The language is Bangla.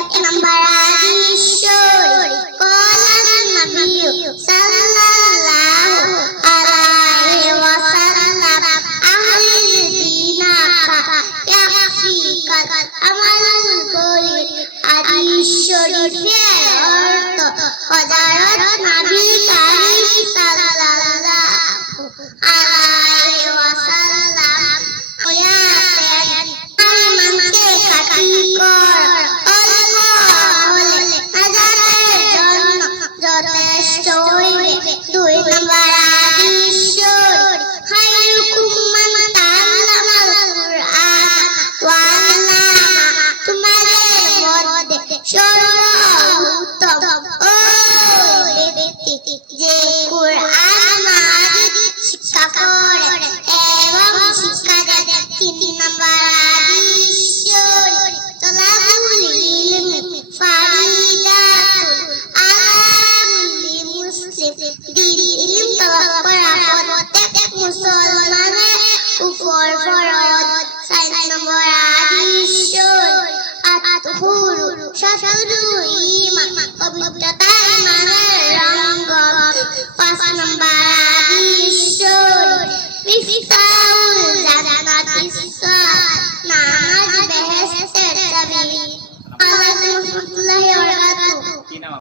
এক নম্বর হাদিস শরীফ قال النبي صلى الله عليه وسلم أهل دينك يكفيك العمل القليل হাদিস শরীফের অর্থ হযরত নবী করিম সাল্লাল্লাহু আলাইহি ওয়াসাল্লাম বলেছেন ইমানকে কাটি কর অল্প হলে আযাবের জন্য যথেষ্ট হইবে। দুই নম্বর হাদিস শরীফ খায়রুকুম মান তাআল্লামাল কুরআন ওয়া আল্লামা তোমাদের মধ্যে সর্বোত্তম ওই ব্যক্তি যে কুরআন মাজিদ শিক্ষা করে এবং শিক্ষা দেয়। তিন নম্বর হাদিস শরীফ তালাবুল ইলমি ফারিদাতুন আলা কুল্লি মুসলিম ইলম তলব করা প্রত্যেক মুসলমানের উপর ফরজ। চার নম্বর হাদিস শরীফ আত-তুহুরু শাতরুল ঈমান পবিত্রতা ঈমানের রঙ্গ। পাঁচ নম্বর হাদিস